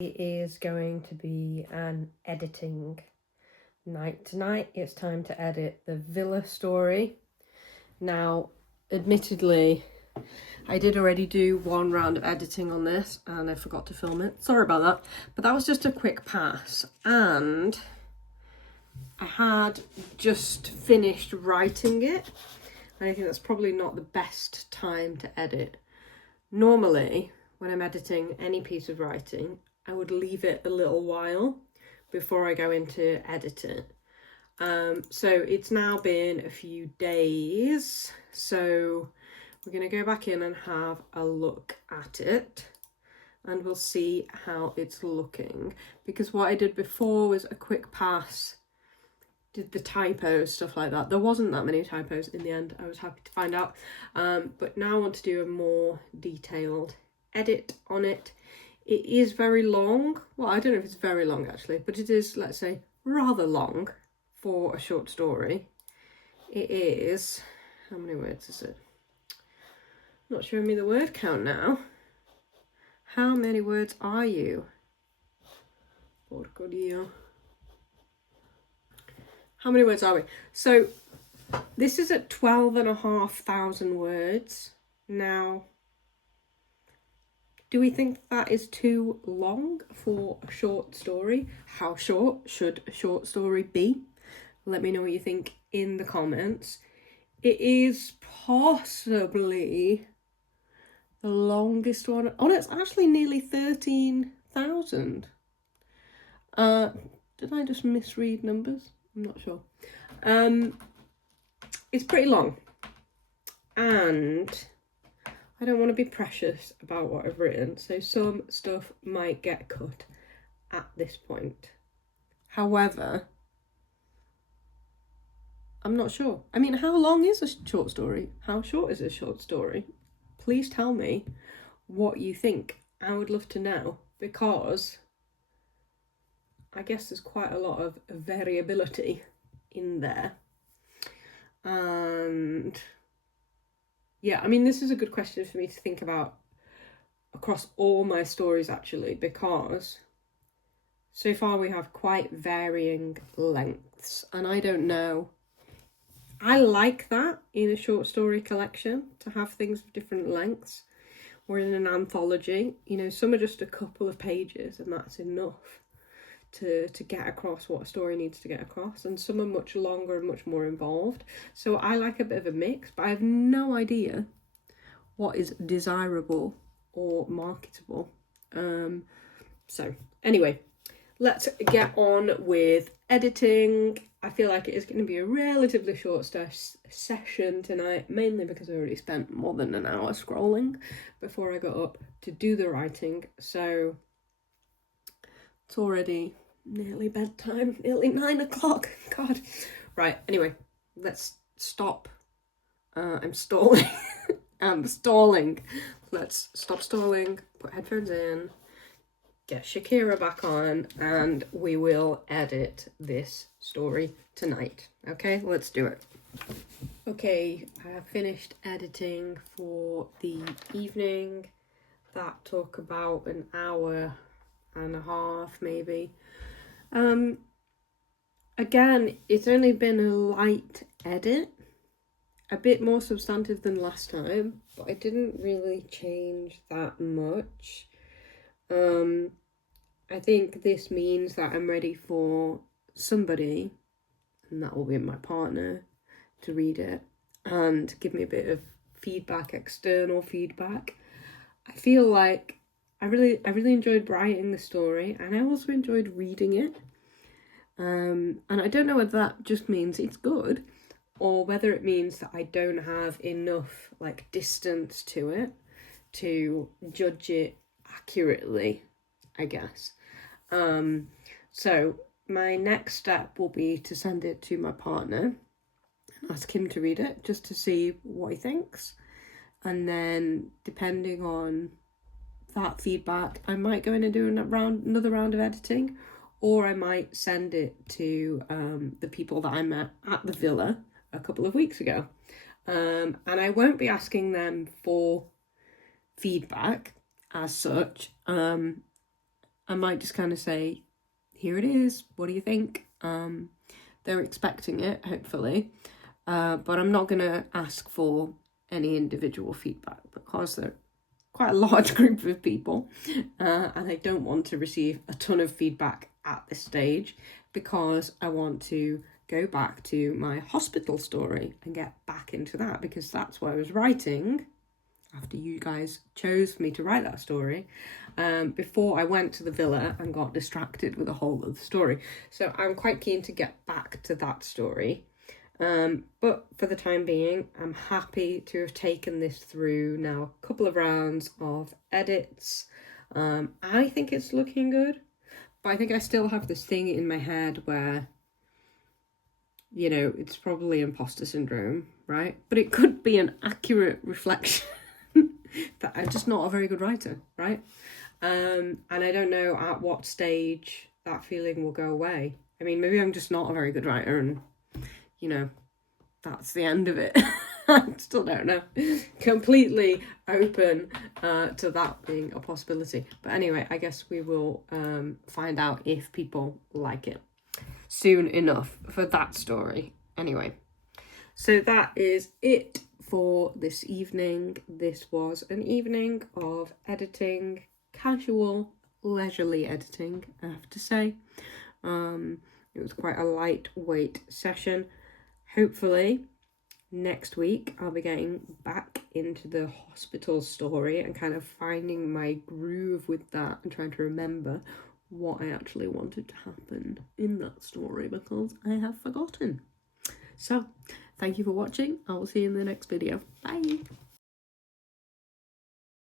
It is going to be an editing night tonight. It's time to edit the villa story. Now, admittedly, I did already do one round of editing on this and I forgot to film it. Sorry about that, but that was just a quick pass. And I had just finished writing it. And I think that's probably not the best time to edit. Normally, when I'm editing any piece of writing, I would leave it a little while before I go into edit it. So it's now been a few days, so we're going to go back in and have a look at it and we'll see how it's looking, because what I did before was a quick pass, did the typos, stuff like that. There wasn't that many typos in the end, I was happy to find out, but now I want to do a more detailed edit on it. It is very long. Well, I don't know if it's very long actually, but it is, let's say, rather long for a short story. It is, how many words is it? Not showing me the word count now. How many words are you? Porco Dio. How many words are we? So this is at 12,500 words. Now, do we think that is too long for a short story? How short should a short story be? Let me know what you think in the comments. It is possibly the longest one. Oh, no, it's actually nearly 13,000. Did I just misread numbers? I'm not sure. It's pretty long. And I don't want to be precious about what I've written, so some stuff might get cut at this point. However, I'm not sure. I mean, how long is a short story? How short is a short story? Please tell me what you think. I would love to know, because I guess there's quite a lot of variability in there. And yeah, I mean, this is a good question for me to think about across all my stories actually, because so far we have quite varying lengths, and I don't know. I like that in a short story collection, to have things of different lengths, or in an anthology, you know, some are just a couple of pages and that's enough to get across what a story needs to get across, and some are much longer and much more involved. So I like a bit of a mix, but I have no idea what is desirable or marketable. So anyway, let's get on with editing. I feel like it is going to be a relatively short session tonight, mainly because I already spent more than an hour scrolling before I got up to do the writing. So it's already nearly bedtime, nearly 9 o'clock. God. Right, anyway, let's stop. I'm stalling. I'm stalling. Let's stop stalling, put headphones in, get Shakira back on, and we will edit this story tonight. Okay, let's do it. Okay, I have finished editing for the evening. That took about an hour and a half maybe. Again, it's only been a light edit, a bit more substantive than last time, but I didn't really change that much. I think this means that I'm ready for somebody, and that will be my partner, to read it and give me a bit of feedback, external feedback. I feel like I really enjoyed writing the story, and I also enjoyed reading it. And I don't know whether that just means it's good, or whether it means that I don't have enough like distance to it to judge it accurately, I guess. So my next step will be to send it to my partner and ask him to read it, just to see what he thinks. And then depending on that feedback, I might go in and do another round of editing, or I might send it to the people that I met at the villa a couple of weeks ago. And I won't be asking them for feedback as such. I might just kind of say, here it is, what do you think? They're expecting it, hopefully, but I'm not going to ask for any individual feedback because they're quite a large group of people, and I don't want to receive a ton of feedback at this stage because I want to go back to my hospital story and get back into that, because that's what I was writing after you guys chose for me to write that story, before I went to the villa and got distracted with a whole other story. So I'm quite keen to get back to that story. But for the time being, I'm happy to have taken this through now a couple of rounds of edits. I think it's looking good, but I think I still have this thing in my head where, you know, it's probably imposter syndrome, right? But it could be an accurate reflection that I'm just not a very good writer, right? And I don't know at what stage that feeling will go away. I mean, maybe I'm just not a very good writer and, you know, that's the end of it. I still don't know. Completely open to that being a possibility. But anyway, I guess we will find out if people like it soon enough for that story. Anyway, so that is it for this evening. This was an evening of editing, casual, leisurely editing, I have to say. It was quite a lightweight session. Hopefully next week I'll be getting back into the hospital story and kind of finding my groove with that and trying to remember what I actually wanted to happen in that story, because I have forgotten. So thank you for watching. I will see you in the next video. Bye.